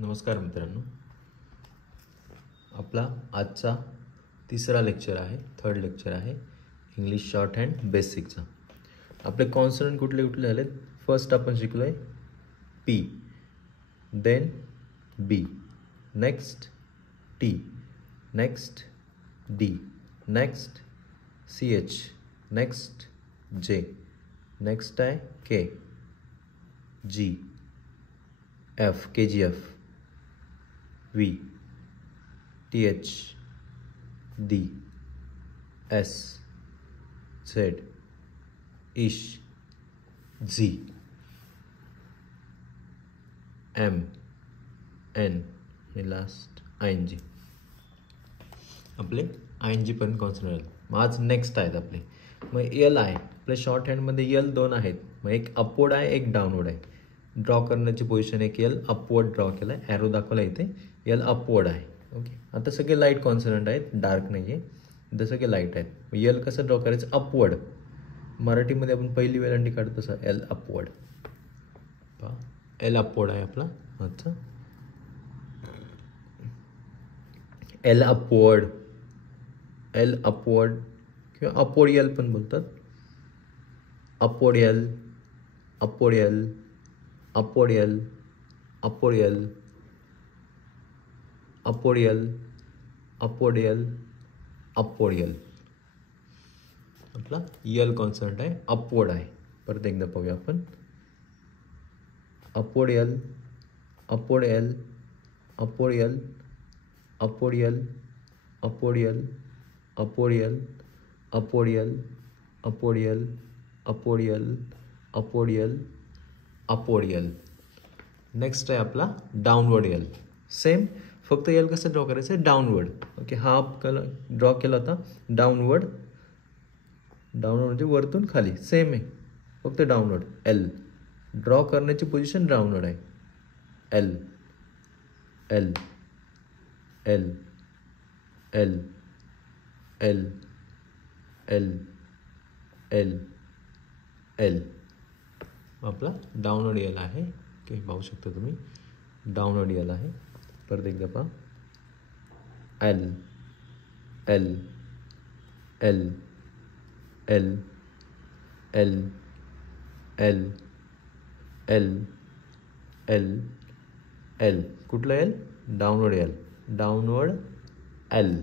नमस्कार मित्रांनो, आपला आजचा तिसरा लेक्चर आहे, थर्ड लेक्चर आहे इंग्लिश शॉर्ट हँड बेसिकचा. आपले कॉन्सनंट कुठले कुठले झालेत? फर्स्ट आपण शिकलोय P, then B, next T, next D, next C H, next J, next आहे K, G, F, K G F, V, TH, D, S, Z, इश, Z, M, N आणि लास्ट ING. आपले ING पण consonant. मग आज next आहेत आपले. मग एल आहे आपल्या शॉर्ट हँडमध्ये. एल दोन आहेत, मग एक अपवर्ड आहे, एक डाऊनवर्ड आहे. ड्रॉ करण्याची पोझिशन एक एल अपवर्ड ड्रॉ केला आहे, ॲरो दाखवला इथे. एल अपवर्ड आहे. ओके, आता सगळे लाईट कॉन्सनंट आहेत, डार्क नाही आहे, तर सगळे लाईट आहेत. एल कसं ड्रॉ करायचं? अपवर्ड. मराठीमध्ये आपण पहिली वेलांटी काढतो तसं एल अपवर्ड. पहा, एल अपवर्ड आहे आपला. अच्छा, एल अपवर्ड, एल अपवर्ड किंवा अपवर्ड एल पण बोलतात. Upward L, upward L, upward L, upward L, upward L, upward L, upward L. आपला यल कॉन्सनंट आहे, अपवर्ड आहे. परत एकदा पाहूया आपण. Upward L, upward L, upward L, upward L, upward L, upward L, upward L, upward L, upward L, upward L, upward L. Next आहे आपला downward L. Same, फक्त एल कसं ड्रॉ करायचं? डाऊनवर्ड. ओके, हा ड्रॉ केला होता downward. Downward म्हणजे वरतून खाली. सेम आहे, फक्त डाऊनवर्ड. एल ड्रॉ करण्याची पोझिशन डाऊनवर्ड आहे. L, L, L, L, L, L, L, L. आपला डाऊनवर्ड एल आहे. ओके, पाहू शकता तुम्ही, डाऊनवर्ड एल आहे. परत एकदा पहा. L, L, L, L, L, L, L, L, L. कुठलं L? Downward L. Downward L.